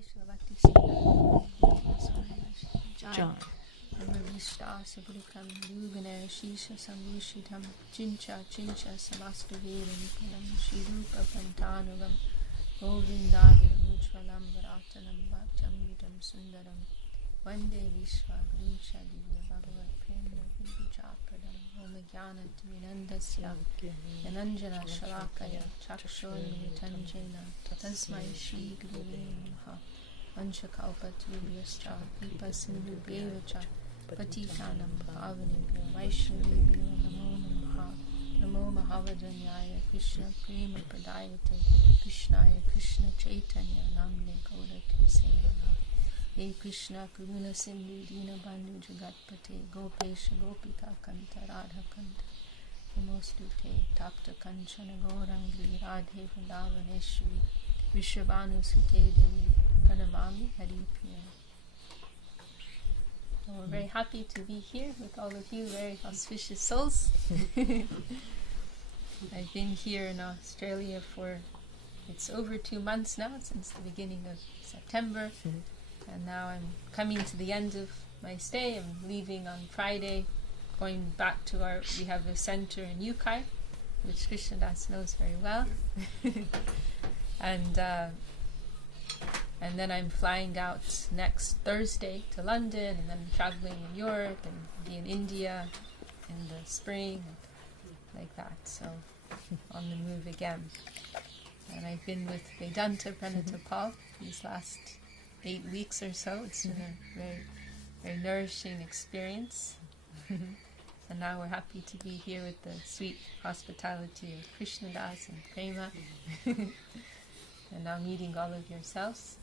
Jai Shravati Singh John. Vishta Sabrikam Yugana Shisha Sambushidham Chincha Samastavira Nikulam Shirupa Pantanuram Govindaviram Ujvalam Varatanam Bhaktam Vidam Sundaram Vande Vishwa Grincha Divya Bhagavat Premna Vidujapadam Omajnana Timinandasya Yananjana Shalakaya Chakshur Militanjena Tasmai Shri Gurave Namaha Vanchakalpatubhyascha Kripa Sindhu Bevacha Patitanam Pavanebhyo Vaishnavebhyo Namo Namaha Namo Mahavajanyaya Krishna Prema Pradayate Krishnaya Krishna Chaitanya Namne Gaurati Sena He Krishna Karuna Sindhu Dina Bandhu Jagatpate Gopesha Gopika Kanta Radha Kanta Namostute Tapta Kanchana Gaurangi Radhe Vrindavaneshwari Vishravanu Sute Devi Pranamami Haripriya. So we're very happy to be here with all of you, very auspicious souls. I've been here in Australia for, it's over 2 months now, since the beginning of September. And now I'm coming to the end of my stay. I'm leaving on Friday, going back to we have a center in Yukai, which Krishnadas knows very well. And then I'm flying out next Thursday to London, and then traveling in Europe, and be in India in the spring, and like that. So on the move again. And I've been with Vedanta Pranatapal these last 8 weeks or so. It's been a very, very nourishing experience. And now we're happy to be here with the sweet hospitality of Krishnadas and Prema. And now meeting all of yourselves.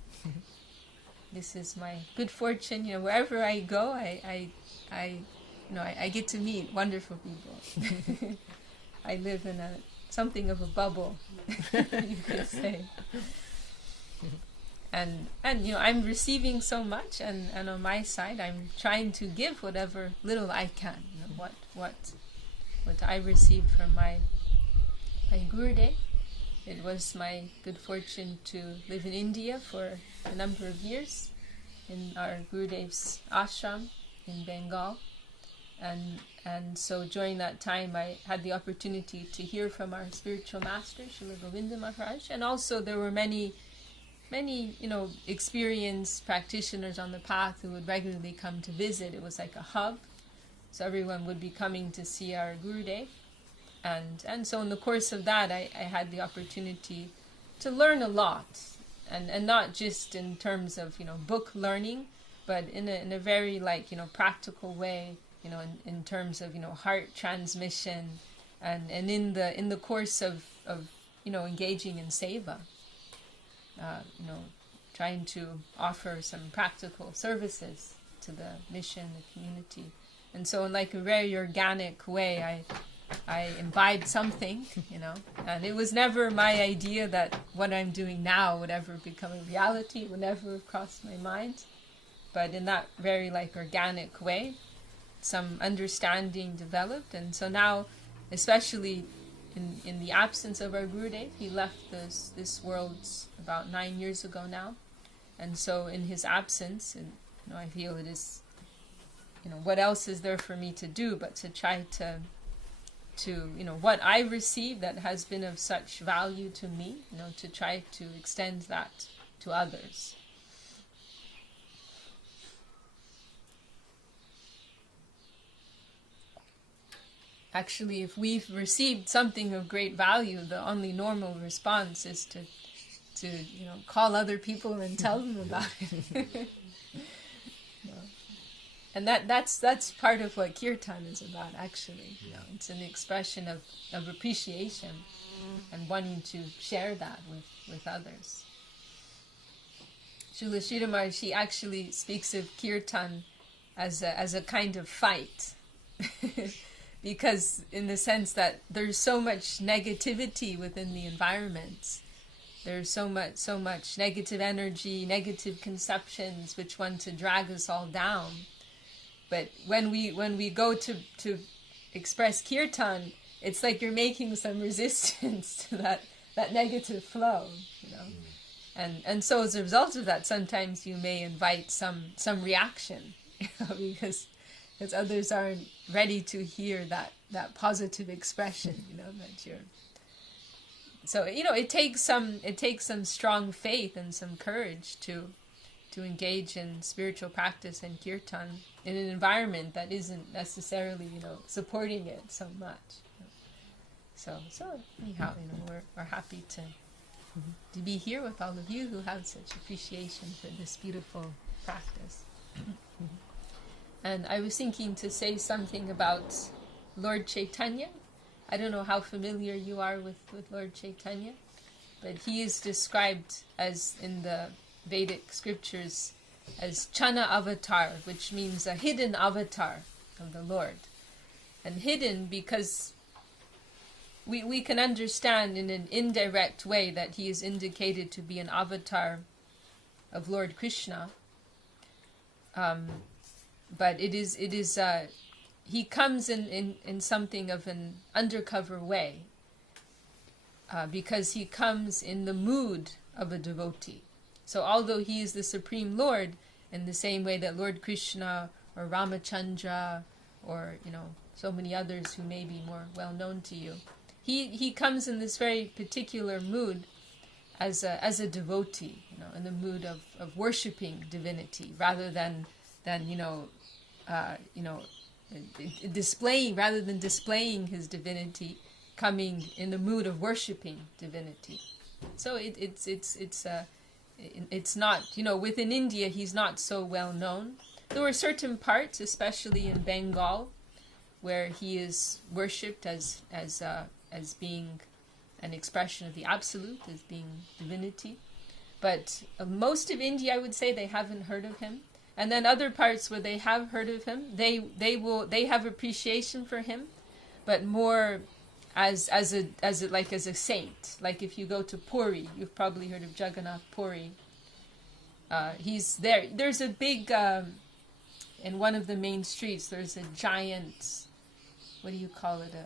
This is my good fortune. Wherever I go, I get to meet wonderful people. I live in something of a bubble, you could say. And I'm receiving so much, and on my side, I'm trying to give whatever little I can. What I received from my Gurudev. It was my good fortune to live in India for a number of years in our Gurudev's ashram in Bengal. And so during that time I had the opportunity to hear from our spiritual master, Srila Govinda Maharaj. And also there were many, experienced practitioners on the path who would regularly come to visit. It was like a hub. So everyone would be coming to see our Gurudev. And so in the course of that, I had the opportunity to learn a lot, and not just in terms of book learning, but in a very practical way, in terms of heart transmission, and in the course of engaging in seva, trying to offer some practical services to the mission, the community, and so in a very organic way, I imbibed something, and it was never my idea that what I'm doing now would ever become a reality, would never cross my mind. But in that very organic way, some understanding developed. And so now, especially in the absence of our Gurudev, he left this world about 9 years ago now. And so in his absence, and I feel it is, what else is there for me to do but to try to what I received that has been of such value to me, to try to extend that to others. Actually, if we've received something of great value, the only normal response is to call other people and tell them about it. And that's part of what kirtan is about, actually. It's an expression of appreciation and wanting to share that with others. Srila Sridhar Maharaj actually speaks of kirtan as a kind of fight. Because in the sense that there's so much negativity within the environment. There's so much negative energy, negative conceptions which want to drag us all down. But when we go to express kirtan, it's like you're making some resistance to that negative flow, And so as a result of that, sometimes you may invite some reaction, because others aren't ready to hear that positive expression, that you're. So it takes some strong faith and some courage to engage in spiritual practice and kirtan in an environment that isn't necessarily supporting it so much. So anyhow, we're happy to be here with all of you who have such appreciation for this beautiful practice. And I was thinking to say something about Lord Chaitanya. I don't know how familiar you are with Lord Chaitanya, but he is described as, in the Vedic scriptures, as Chana avatar, which means a hidden avatar of the Lord. And hidden because we can understand in an indirect way that he is indicated to be an avatar of Lord Krishna. But it is he comes in something of an undercover way, because he comes in the mood of a devotee. So although he is the Supreme Lord, in the same way that Lord Krishna or Ramachandra or so many others who may be more well known to you, he comes in this very particular mood as a devotee, in the mood of worshiping divinity rather than displaying his divinity, coming in the mood of worshiping divinity. So it's not, within India he's not so well known. There were certain parts, especially in Bengal, where he is worshipped as being an expression of the absolute, as being divinity. But most of India, I would say, they haven't heard of him. And then other parts where they have heard of him, they have appreciation for him, but more as a saint. Like if you go to Puri, you've probably heard of Jagannath Puri. He's there. There's a big in one of the main streets. There's a giant. What do you call it? A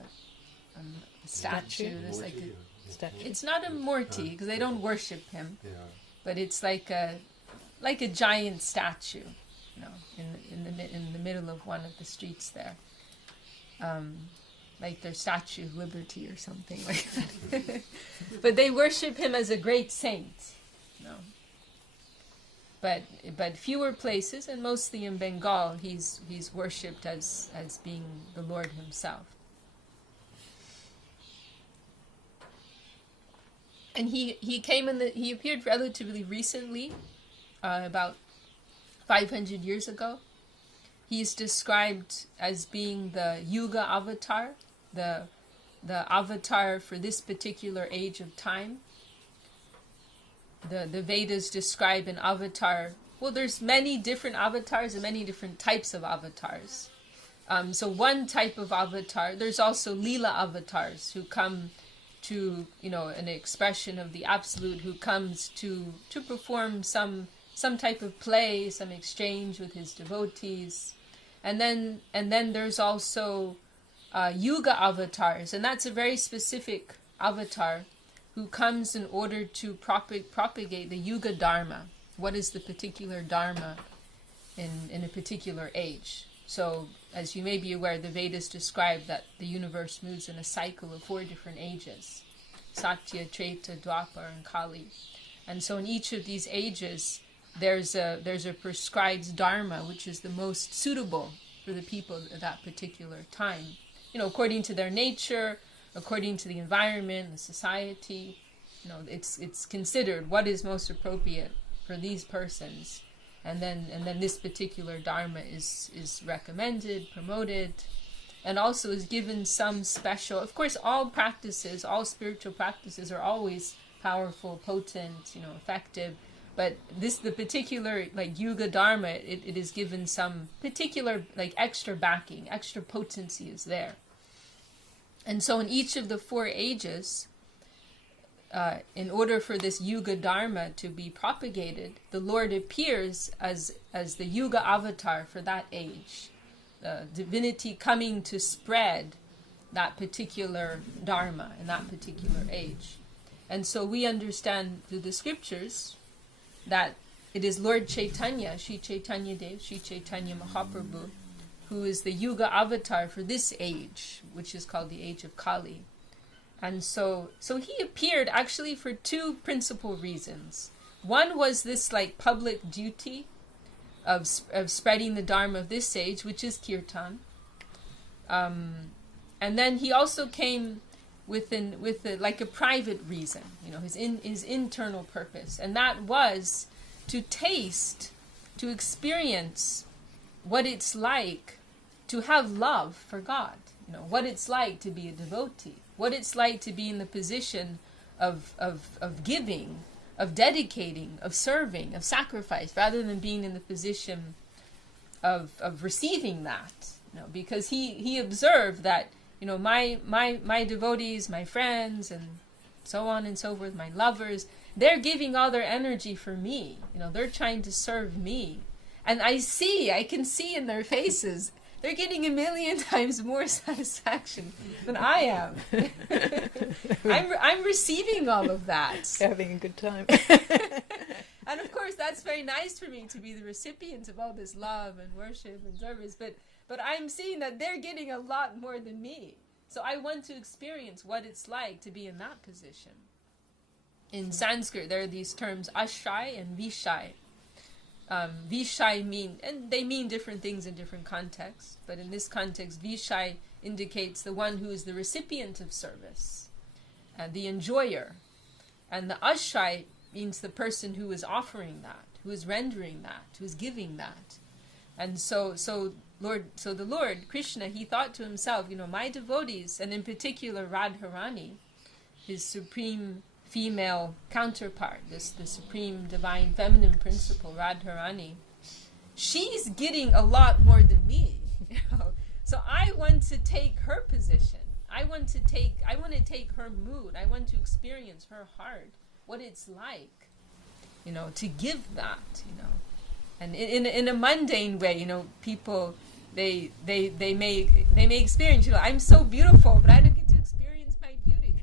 statue. There's like a statue. It's not a murti because they don't worship him, but it's like a giant statue, in the middle of one of the streets there. Like their Statue of Liberty or something like that. But they worship him as a great saint. But fewer places, and mostly in Bengal, he's worshipped as being the Lord himself. And he appeared relatively recently, about 500 years ago. He's described as being the Yuga avatar, the avatar for this particular age of time. The Vedas describe an avatar. Well, there's many different avatars and many different types of avatars. So one type of avatar, there's also Leela avatars who come to, an expression of the absolute, who comes to perform some type of play, some exchange with his devotees. And then there's also Yuga avatars, and that's a very specific avatar who comes in order to propagate the Yuga Dharma. What is the particular Dharma in a particular age? So, as you may be aware, the Vedas describe that the universe moves in a cycle of 4 different ages: Satya, Treta, Dwapar, and Kali. And so in each of these ages, there's a prescribed dharma which is the most suitable for the people at that particular time, according to their nature, according to the environment, the society. It's considered what is most appropriate for these persons, and then this particular dharma is recommended, promoted, and also is given some special. Of course, all spiritual practices are always powerful, potent, effective. But the particular Yuga Dharma, it is given some particular extra backing, extra potency is there. And so in each of the 4 ages, in order for this Yuga Dharma to be propagated, the Lord appears as the Yuga avatar for that age, the divinity coming to spread that particular Dharma in that particular age. And so we understand through the scriptures, that it is Lord Chaitanya, Sri Chaitanya Dev, Sri Chaitanya Mahaprabhu, who is the Yuga avatar for this age, which is called the age of Kali. And so he appeared actually for two principal reasons. One was this like public duty of spreading the Dharma of this age, which is Kirtan. And then he also came with a private reason, his internal purpose, and that was to taste, to experience what it's like to have love for God. What it's like to be a devotee, what it's like to be in the position of giving, of dedicating, of serving, of sacrifice, rather than being in the position of receiving that. Because he observed that my devotees, my friends, and so on and so forth, my lovers, they're giving all their energy for me. They're trying to serve me, and I can see in their faces they're getting 1,000,000 times more satisfaction than I am. I'm receiving all of that. Having a good time. And of course, that's very nice for me to be the recipient of all this love and worship and service. But I'm seeing that they're getting a lot more than me. So I want to experience what it's like to be in that position. In Sanskrit, there are these terms ashai and vishai. Vishai mean different things in different contexts, but in this context, Vishai indicates the one who is the recipient of service, and the enjoyer. And the Ashai means the person who is offering that, who is rendering that, who is giving that. And so the Lord, Krishna, he thought to himself, my devotees, and in particular Radharani, his supreme female counterpart, the supreme divine feminine principle, Radharani, she's getting a lot more than me. So I want to take her position. I want to take her mood. I want to experience her heart, what it's like, to give that, And in a mundane way, people they may experience, I'm so beautiful, but I don't get to experience my beauty.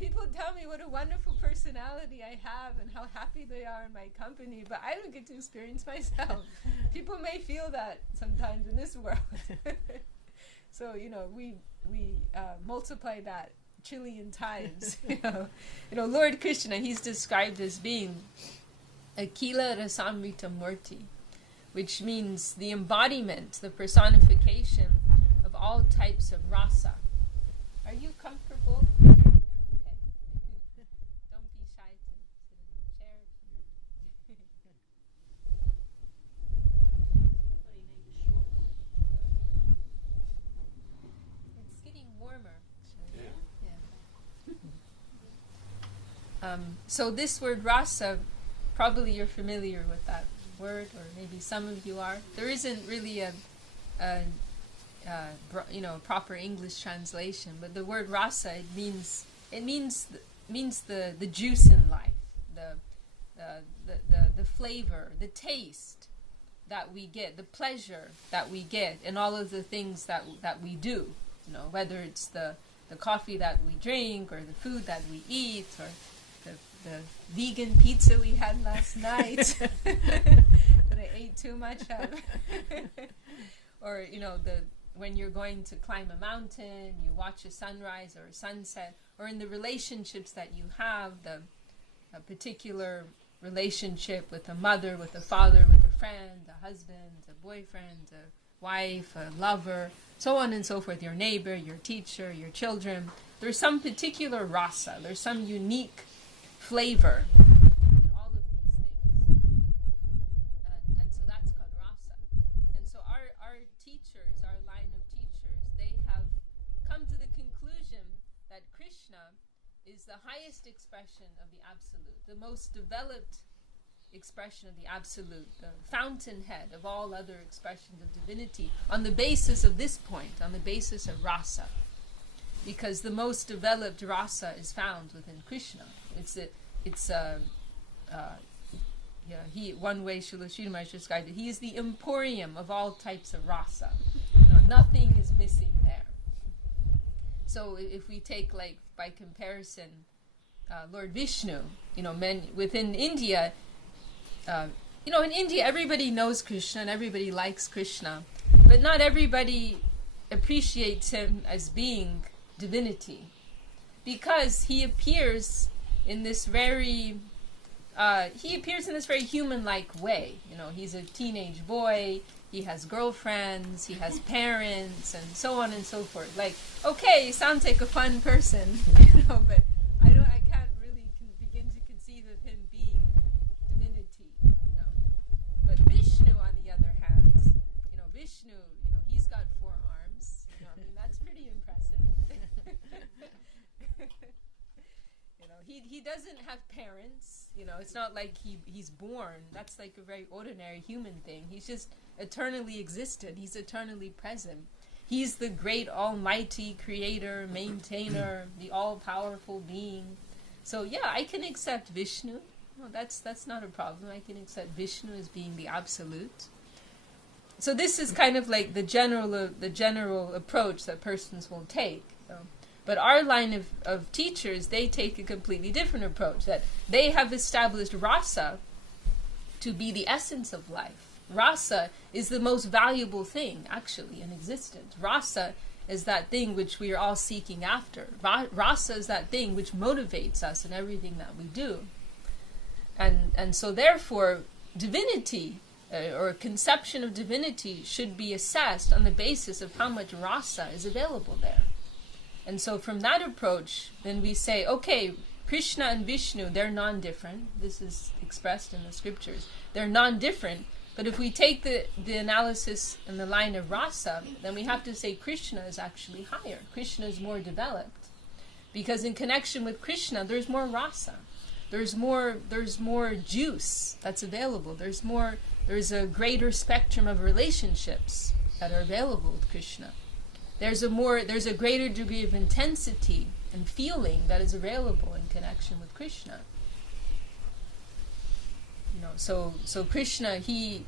People tell me what a wonderful personality I have and how happy they are in my company, but I don't get to experience myself. People may feel that sometimes in this world. So, we multiply that trillion times. Lord Krishna, he's described as being Akila Rasamrita Murti, which means the embodiment, the personification of all types of rasa. Are you comfortable? So this word rasa, probably you're familiar with that word, or maybe some of you are. There isn't really a proper English translation, but the word rasa, it means the juice in life, the flavor, the taste that we get, the pleasure that we get in all of the things that we do. Whether it's the coffee that we drink, or the food that we eat, or the vegan pizza we had last night that I ate too much of. Or, when you're going to climb a mountain, you watch a sunrise or a sunset, or in the relationships that you have, a particular relationship with a mother, with a father, with a friend, a husband, a boyfriend, a wife, a lover, so on and so forth, your neighbor, your teacher, your children. There's some particular rasa, there's some unique flavor in all of these things. And so that's called rasa. And so our teachers, our line of teachers, they have come to the conclusion that Krishna is the highest expression of the Absolute, the most developed expression of the Absolute, the fountainhead of all other expressions of divinity, on the basis of this point, on the basis of rasa. Because the most developed rasa is found within Krishna. One way Srila Sridhar Maharaj described it, he is the emporium of all types of rasa. Nothing is missing there. So if we take, by comparison, Lord Vishnu. Within India, in India, everybody knows Krishna and everybody likes Krishna, but not everybody appreciates him as being divinity, because he appears in this very human-like way. He's a teenage boy. He has girlfriends. He has parents, and so on and so forth. Like, okay, he sounds like a fun person, but I can't really begin to conceive of him being divinity. But Vishnu, on the other hand, Vishnu, he's got 4 arms. That's pretty impressive. He doesn't have parents. It's not like he's born. That's like a very ordinary human thing. He's just eternally existed. He's eternally present. He's the great almighty creator, maintainer, the all-powerful being. So yeah, I can accept Vishnu. No, that's not a problem. I can accept Vishnu as being the absolute. So this is kind of like the general approach that persons will take. But our line of teachers, they take a completely different approach, that they have established rasa to be the essence of life. Rasa is the most valuable thing, actually, in existence. Rasa is that thing which we are all seeking after. Rasa is that thing which motivates us in everything that we do. And so therefore, divinity, or conception of divinity, should be assessed on the basis of how much rasa is available there. And so from that approach, then we say, okay, Krishna and Vishnu, they're non-different. This is expressed in the scriptures. They're non-different, but if we take the analysis in the line of rasa, then we have to say Krishna is actually higher. Krishna is more developed. Because in connection with Krishna, there's more rasa. There's more juice that's available. There's a greater spectrum of relationships that are available with Krishna. There's a greater degree of intensity and feeling that is available in connection with Krishna. So Krishna, he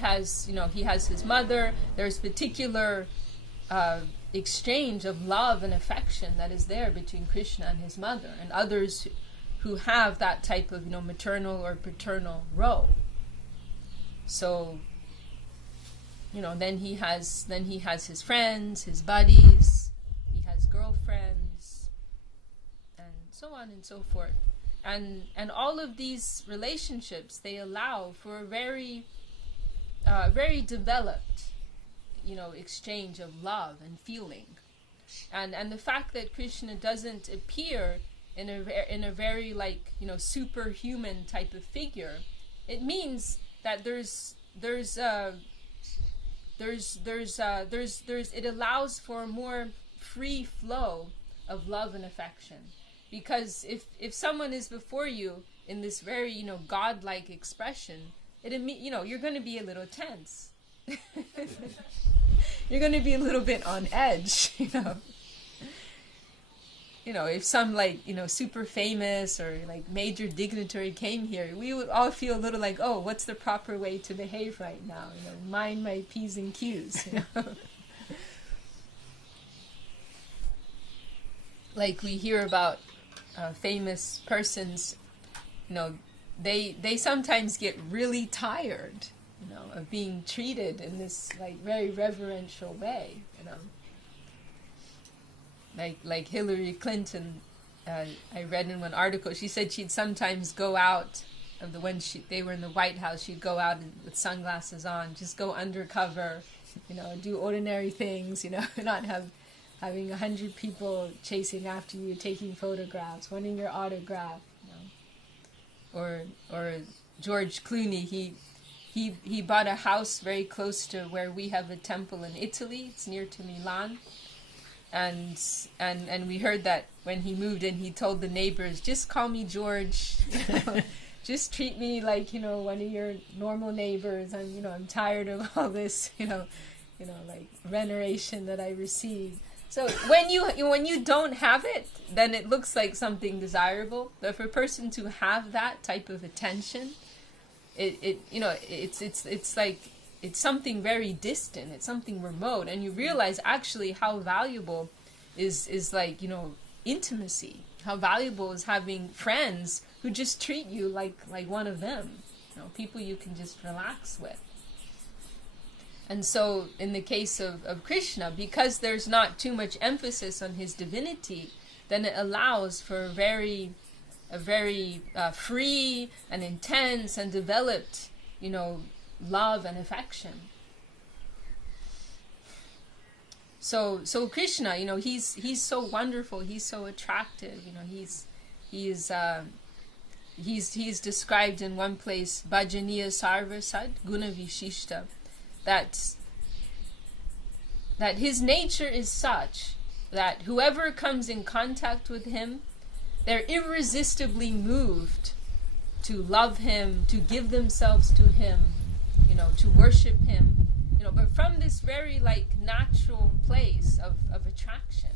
has his mother. There's particular exchange of love and affection that is there between Krishna and his mother, and others who have that type of maternal or paternal role. So then he has his friends, his buddies, he has girlfriends, and so on and so forth. And all of these relationships, they allow for a very developed exchange of love and feeling. And the fact that Krishna doesn't appear in a very superhuman type of figure, it means that it allows for a more free flow of love and affection. Because if someone is before you in this very godlike expression, you're going to be a little tense. You're going to be a little bit on edge. If some super famous or major dignitary came here, we would all feel a little like, oh, what's the proper way to behave right now? Mind my P's and Q's. Like we hear about famous persons, they sometimes get really tired, of being treated in this very reverential way, Like Hillary Clinton, I read in one article, she said she'd sometimes go out when they were in the White House, she'd go out with sunglasses on, just go undercover, do ordinary things, not having 100 people chasing after you, taking photographs, wanting your autograph, Or George Clooney, he bought a house very close to where we have a temple in Italy. It's near to Milan. And we heard that when he moved in, he told the neighbors, just call me George, just treat me like, one of your normal neighbors. I'm tired of all this, veneration that I receive. So when you don't have it, then it looks like something desirable. But for a person to have that type of attention, it's like it's something very distant. It's something remote, and you realize actually how valuable is intimacy. How valuable is having friends who just treat you like one of them. People you can just relax with. And so in the case of Krishna, because there's not too much emphasis on his divinity, then it allows for a very free and intense and developed, love and affection. So Krishna, he's so wonderful, he's so attractive, he's described in one place, Bhajaniya Sarvasad Guna Vishishta, that his nature is such that whoever comes in contact with him, they're irresistibly moved to love him, to give themselves to him, to worship him, but from this very natural place of attraction,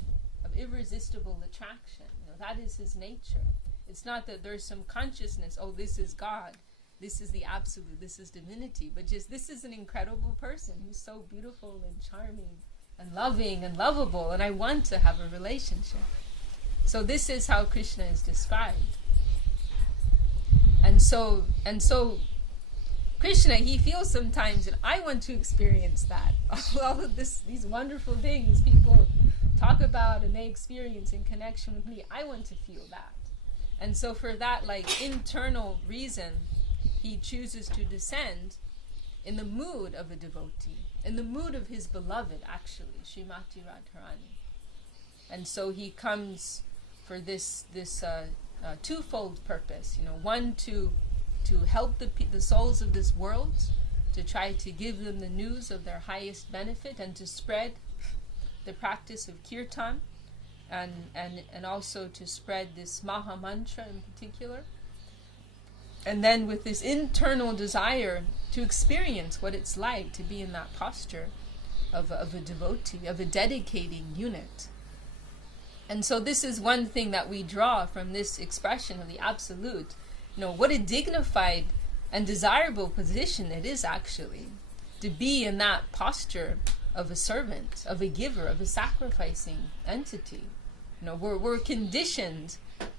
of irresistible attraction. That is his nature. It's not that there's some consciousness, oh, this is God, this is the absolute, this is divinity, but just this is an incredible person who's so beautiful and charming and loving and lovable, and I want to have a relationship. So this is how Krishna is described. And so Krishna, he feels sometimes that I want to experience that. All of these wonderful things people talk about and they experience in connection with me, I want to feel that. And so for that internal reason, he chooses to descend in the mood of a devotee, in the mood of his beloved, actually, Srimati Radharani. And so he comes for this twofold purpose, one to help the souls of this world, to try to give them the news of their highest benefit and to spread the practice of kirtan, and also to spread this Maha Mantra in particular. And then with this internal desire to experience what it's like to be in that posture of a devotee, of a dedicating unit. And so this is one thing that we draw from this expression of the Absolute. What a dignified and desirable position it is actually to be in that posture of a servant, of a giver, of a sacrificing entity. We're conditioned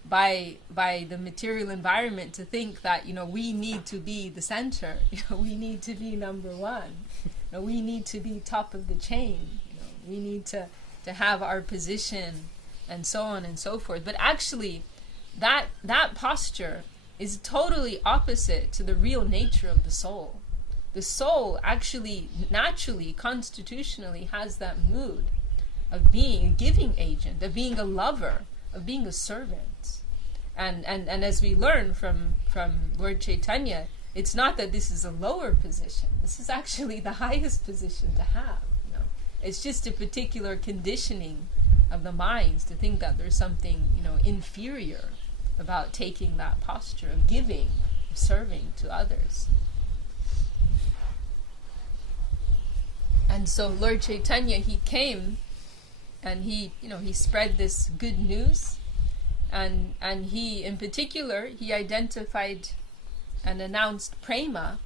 by the material environment to think that we need to be the center. We need to be number one. We need to be top of the chain. We need to have our position, and so on and so forth. But actually, that posture is totally opposite to the real nature of the soul. The soul actually, naturally, constitutionally has that mood of being a giving agent, of being a lover, of being a servant. And as we learn from Lord Chaitanya, it's not that this is a lower position. This is actually the highest position to have. It's just a particular conditioning of the minds to think that there's something, inferior about taking that posture of giving, of serving to others. And so Lord Chaitanya, he came and he spread this good news, and he, in particular, he identified and announced prema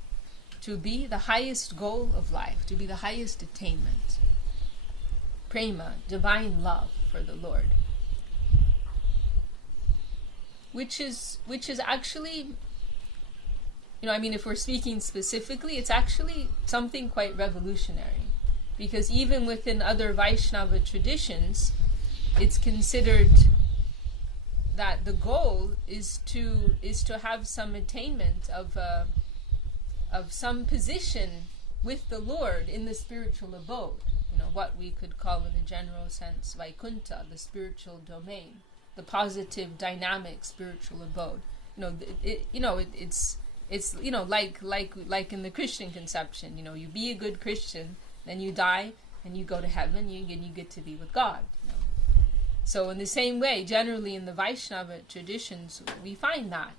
to be the highest goal of life, to be the highest attainment. Prema, divine love for the Lord. Which is actually, if we're speaking specifically, it's actually something quite revolutionary. Because even within other Vaishnava traditions, it's considered that the goal is to have some attainment of some position with the Lord in the spiritual abode. What we could call in a general sense Vaikuntha, the spiritual domain, the positive, dynamic spiritual abode. It's like in the Christian conception. You be a good Christian, then you die and you go to heaven, and you get to be with God. So in the same way, generally in the Vaishnava traditions, we find that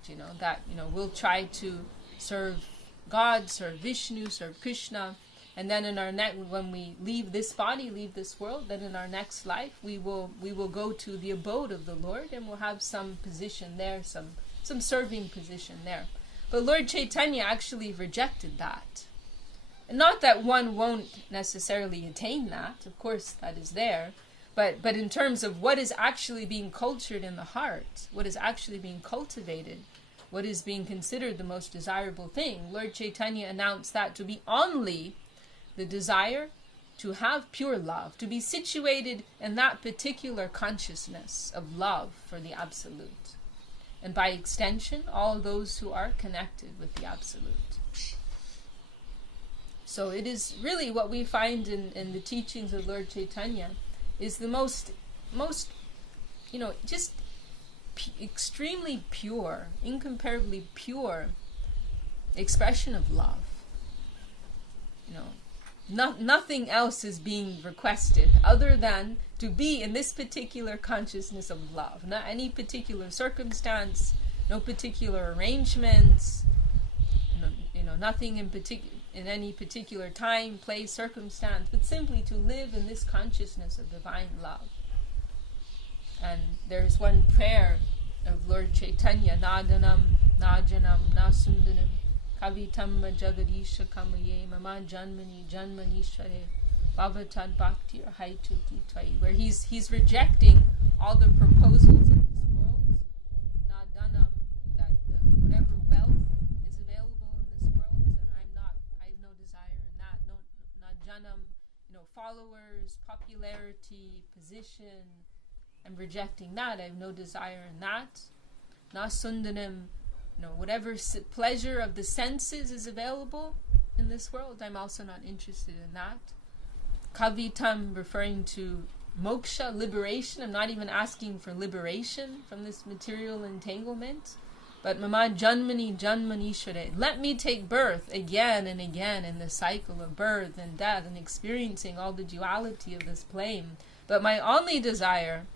we'll try to serve God, serve Vishnu, serve Krishna, and then in our when we leave this body, leave this world, then in our next life we will go to the abode of the Lord, and we'll have some position there, some serving position there. But Lord Chaitanya actually rejected that. And not that one won't necessarily attain that, of course that is there, but in terms of what is actually being cultured in the heart, what is actually being cultivated, what is being considered the most desirable thing, Lord Chaitanya announced that to be only the desire to have pure love, to be situated in that particular consciousness of love for the Absolute. And by extension, all those who are connected with the Absolute. So it is really what we find in the teachings of Lord Chaitanya is the most just extremely pure, incomparably pure expression of love. Nothing else is being requested other than to be in this particular consciousness of love. Not any particular circumstance, no particular arrangements, nothing in any particular time, place, circumstance, but simply to live in this consciousness of divine love. And there's one prayer of Lord Chaitanya, Nadanam, Najanam, Nasundanam, Kavitamma Jagarisha Kamaye, Mama Janmani, Janmanishare, Bhavatad Bhakti or Haituki Tvai, where he's rejecting all the proposals of this world. Nadanam, that whatever wealth is available in this world, and I have no desire in that. No, Najanam, followers, popularity, position. I'm rejecting that. I have no desire in that. Nasundanam, whatever pleasure of the senses is available in this world, I'm also not interested in that. Kavitam, referring to moksha, liberation. I'm not even asking for liberation from this material entanglement. But Mama Janmani, Janmanishare, let me take birth again and again in the cycle of birth and death and experiencing all the duality of this plane. But my only desire,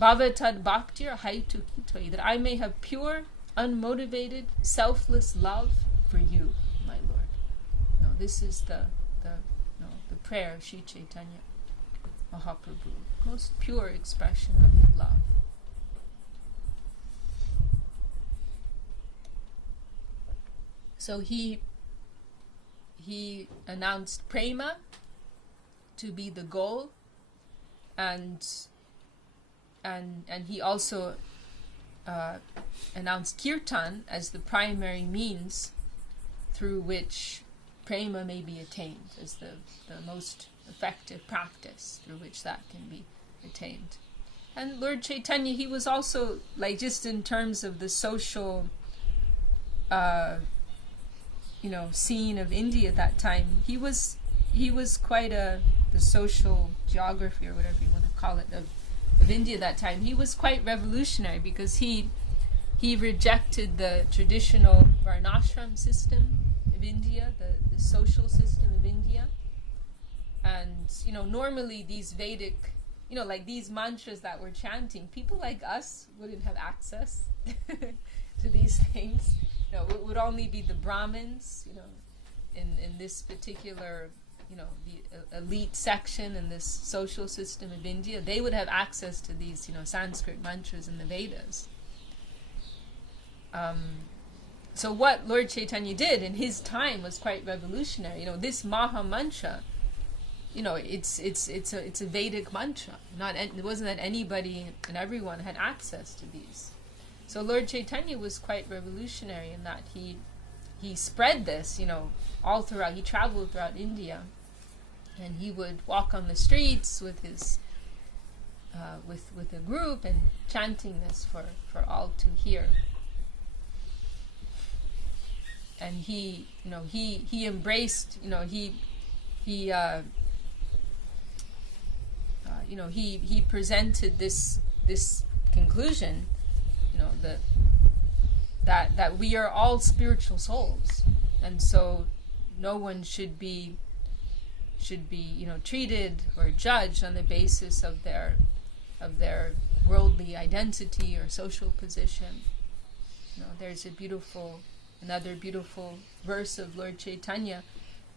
Bhavatad Bhakti or Haituki, that I may have pure, unmotivated, selfless love for you, my Lord. This is the prayer of Sri Chaitanya Mahaprabhu, most pure expression of love. So he announced prema to be the goal, and he also announced kirtan as the primary means through which prema may be attained, as the most effective practice through which that can be attained. And Lord Chaitanya, he was also, just in terms of the social scene of India at that time, he was quite the social geography, or whatever you want to call it, of India at that time. He was quite revolutionary because he rejected the traditional varnashram system of India, the social system of India. And, normally these Vedic, these mantras that we're chanting, people like us wouldn't have access to these things. It would only be the Brahmins, in this particular, the elite section in this social system of India. They would have access to these, Sanskrit mantras in the Vedas. So what Lord Chaitanya did in his time was quite revolutionary. This Maha Mantra, it's a Vedic mantra. It wasn't that anybody and everyone had access to these. So Lord Chaitanya was quite revolutionary in that he spread this, all throughout. He traveled throughout India, and he would walk on the streets with his with a group and chanting this for all to hear. And he embraced, he presented this conclusion, that we are all spiritual souls, and so no one should be treated or judged on the basis of their worldly identity or social position. There's another beautiful verse of Lord Chaitanya.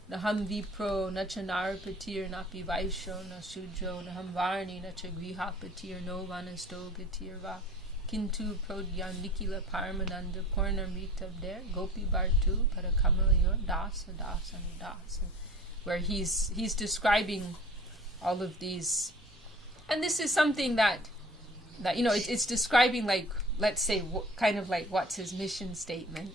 Naham vipro na chanarapatir napi vaisho na sudro naham varni na chagrihapatir no vanastogatir va kintu prodyan nikila paramananda pornamritabder gopi bartu parakamalayor dasa dasa dasa, where he's describing all of these And this is something that it's describing, like, let's say, kind of like what's his mission statement.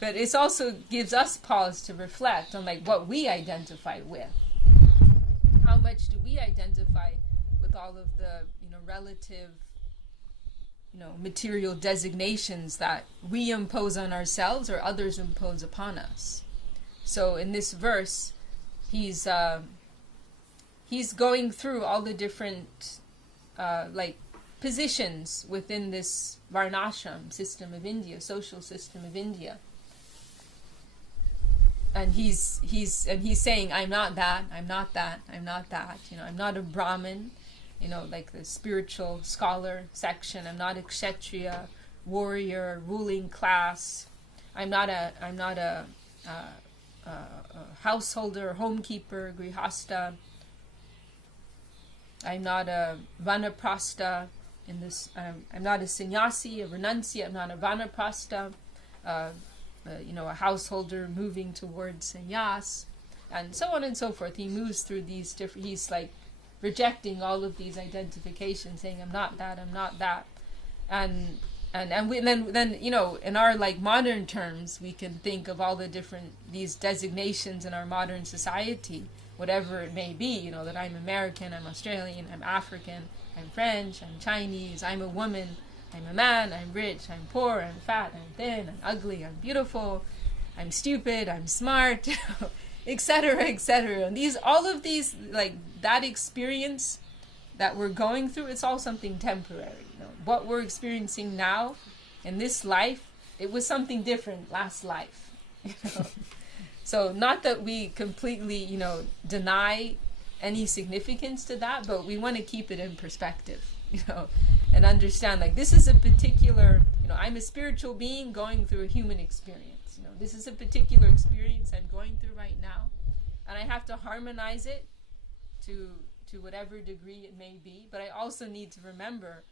But it also gives us pause to reflect on, like, what we identify with. How much do we identify with all of the, relative, material designations that we impose on ourselves or others impose upon us. So in this verse, he's going through all the different positions within this Varnashram system of India, social system of India. And he's saying, I'm not that, I'm not that, I'm not that. I'm not a Brahmin, like the spiritual scholar section. I'm not a Kshatriya, warrior, ruling class. I'm not a householder, homekeeper, grihasta. I'm not a vanaprastha. I'm not a sannyasi, a renunciate. I'm not a vanaprastha. A householder moving towards sannyas, and so on and so forth. He moves through these different. He's like rejecting all of these identifications, saying, "I'm not that. I'm not that," and then in our like modern terms, we can think of all the different these designations in our modern society, whatever it may be. That I'm American, I'm Australian, I'm African, I'm French, I'm Chinese, I'm a woman, I'm a man, I'm rich, I'm poor, I'm fat, I'm thin, I'm ugly, I'm beautiful, I'm stupid, I'm smart, etc., etc. And all of these, like that experience that we're going through, it's all something temporary. What we're experiencing now in this life, it was something different last life. So not that we completely, deny any significance to that, but we want to keep it in perspective, and understand, like, this is a particular, I'm a spiritual being going through a human experience. This is a particular experience I'm going through right now, and I have to harmonize it to whatever degree it may be. But I also need to remember,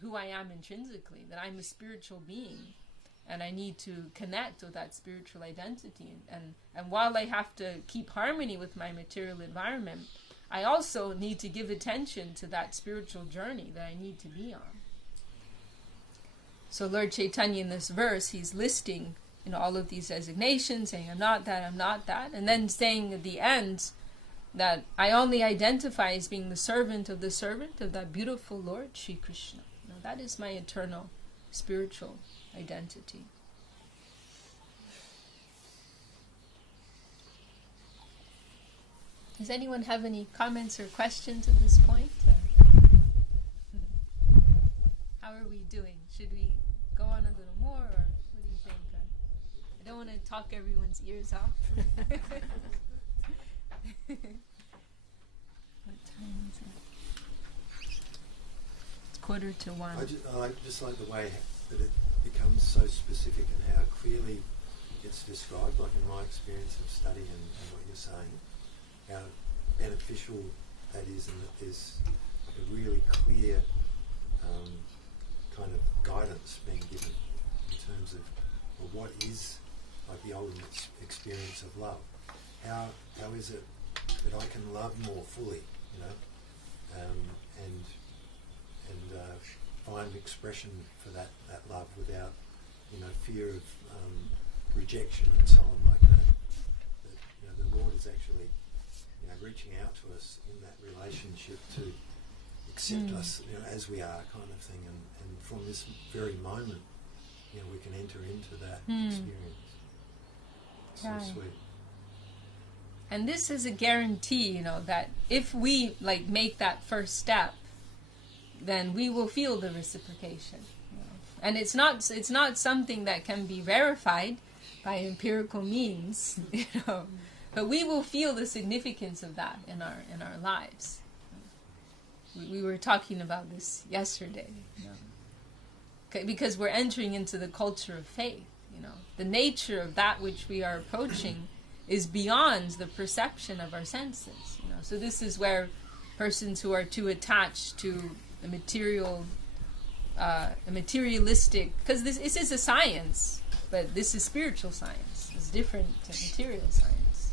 who I am intrinsically, that I'm a spiritual being, and I need to connect with that spiritual identity. And while I have to keep harmony with my material environment, I also need to give attention to that spiritual journey that I need to be on. So Lord Chaitanya, in this verse, he's listing, all of these designations, saying, I'm not that, I'm not that. And then saying at the end that I only identify as being the servant of that beautiful Lord, Sri Krishna. That is my eternal spiritual identity. Does anyone have any comments or questions at this point? How are we doing? Should we go on a little more, or what do you think? I don't want to talk everyone's ears off. What time is it? It's 1:45. I just like the way that it becomes so specific and how clearly it's described, like in my experience of study and what you're saying, how beneficial that is, and that there's like a really clear kind of guidance being given in terms of what is like the ultimate experience of love. How is it that I can love more fully, and find expression for that love without, fear of rejection and so on like that. That the Lord is actually, reaching out to us in that relationship to accept us, as we are, kind of thing, and from this very moment, we can enter into that experience. So sweet. And this is a guarantee, that if we make that first step, then we will feel the reciprocation. And it's not something that can be verified by empirical means, but we will feel the significance of that in our lives. We were talking about this yesterday, because we're entering into the culture of faith. The nature of that which we are approaching is beyond the perception of our senses. So this is where persons who are too attached to a materialistic, because this is a science, but this is spiritual science. It's different to material science.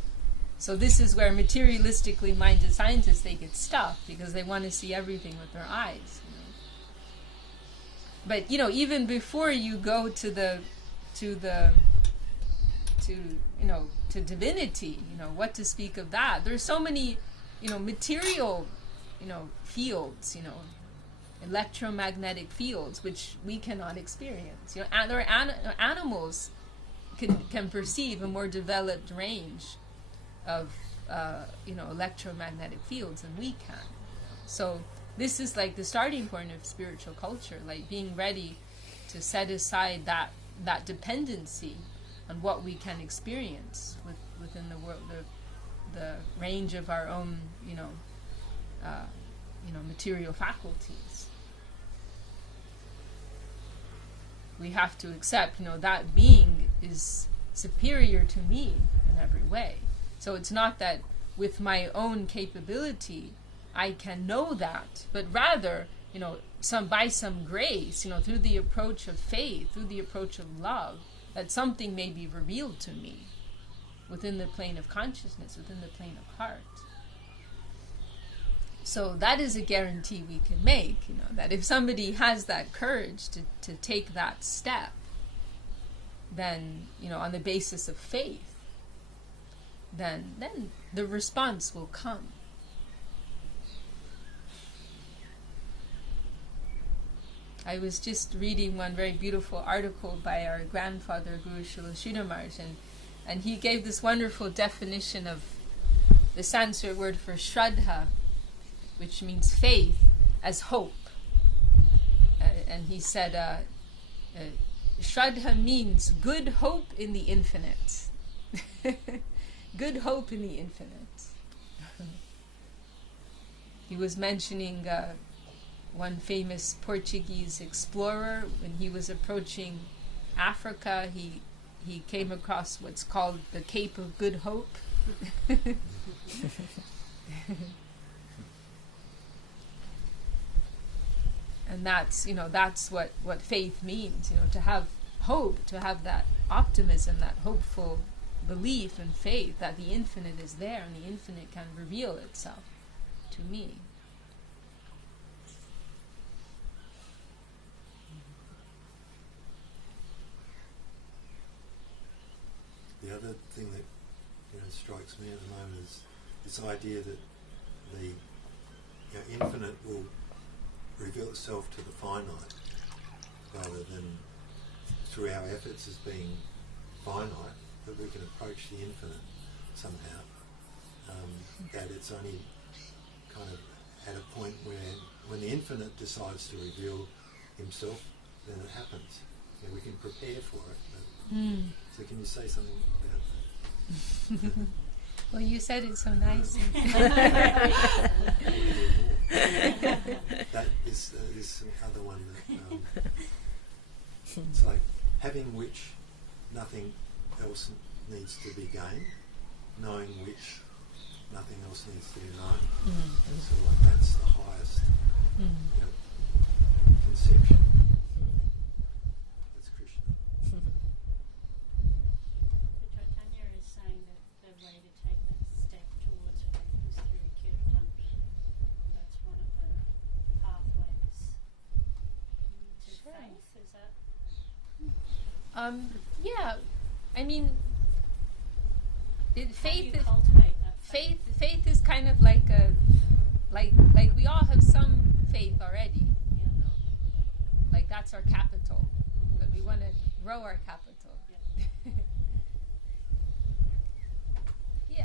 So this is where materialistically minded scientists, they get stuck because they want to see everything with their eyes. But even before you go to divinity, what to speak of that? There's so many, material, fields, electromagnetic fields which we cannot experience. Animals can perceive a more developed range of electromagnetic fields than we can. So this is like the starting point of spiritual culture, like being ready to set aside that dependency on what we can experience within the world, the range of our own material faculties. We have to accept that being is superior to me in every way. So it's not that with my own capability I can know that, but rather, by some grace, through the approach of faith, through the approach of love, that something may be revealed to me within the plane of consciousness, within the plane of heart. So that is a guarantee we can make, that if somebody has that courage to take that step, then, on the basis of faith, then the response will come. I was just reading one very beautiful article by our grandfather, Guru Srila Maharaj, and he gave this wonderful definition of the Sanskrit word for Shraddha, which means faith, as hope. And he said, Shraddha means good hope in the infinite. Good hope in the infinite. He was mentioning one famous Portuguese explorer. When he was approaching Africa, he came across what's called the Cape of Good Hope. And that's what faith means, to have hope, to have that optimism, that hopeful belief and faith that the infinite is there and the infinite can reveal itself to me. The other thing that strikes me at the moment is this idea that the infinite will reveal itself to the finite, rather than through our efforts as being finite, that we can approach the infinite somehow. That it's only kind of at a point where when the infinite decides to reveal himself, then it happens. We can prepare for it. So can you say something about that? Well, you said it so nicely. That is this other one that it's like having which nothing else needs to be gained, knowing which nothing else needs to be known. So like that's the highest conception. That's Krishna. Chaitanya is saying that the way to take that step towards faith is through kirtan. That's one of the pathways to faith. Is that? Yeah. I mean, faith is cultivate that faith is kind of like like we all have some faith already. Like that's our capital, but we want to grow our capital.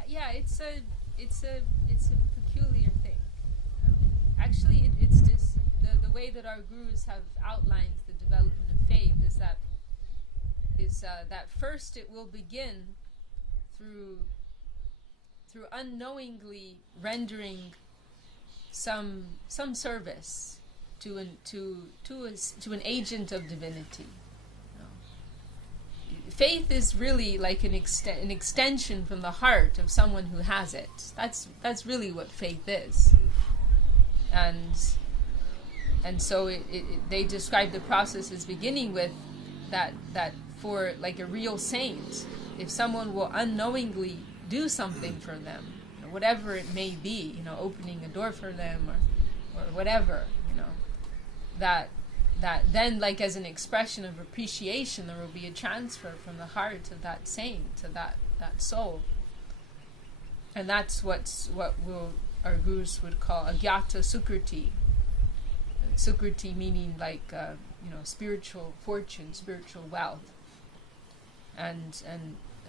Yeah. It's a peculiar thing. Actually, it's just the way that our gurus have outlined the development of faith is that first it will begin through unknowingly rendering some service to an agent of divinity. Faith is really like an extension from the heart of someone who has it. That's really what faith is. And so they describe the process as beginning with that for like a real saint, if someone will unknowingly do something for them, whatever it may be, opening a door for them or whatever, that then, like, as an expression of appreciation, there will be a transfer from the heart of that saint to that soul. And that's what our gurus would call agyata sukriti. Sukriti meaning like spiritual fortune, spiritual wealth, and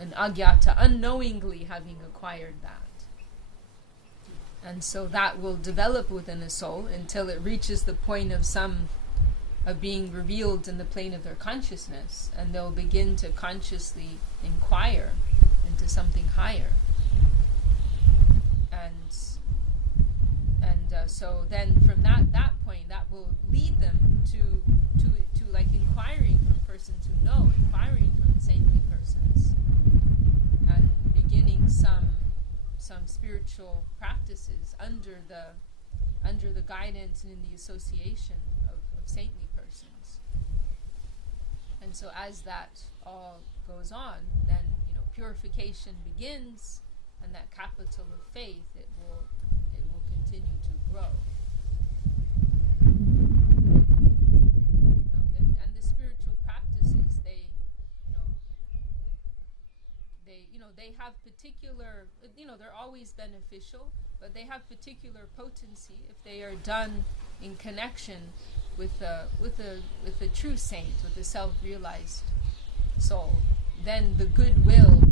agyata, unknowingly having acquired that. And so that will develop within a soul until it reaches the point of being revealed in the plane of their consciousness, and they'll begin to consciously inquire into something higher. And so then from that point, that will lead them to like inquiring from persons who know, inquiring from saintly persons, and beginning some spiritual practices under the guidance and in the association of saintly persons. And so as that all goes on, then purification begins, and that capital of faith, it will continue to grow. And the spiritual practices, they have particular, they're always beneficial, but they have particular potency if they are done in connection with a true saint, with a self-realized soul. Then the goodwill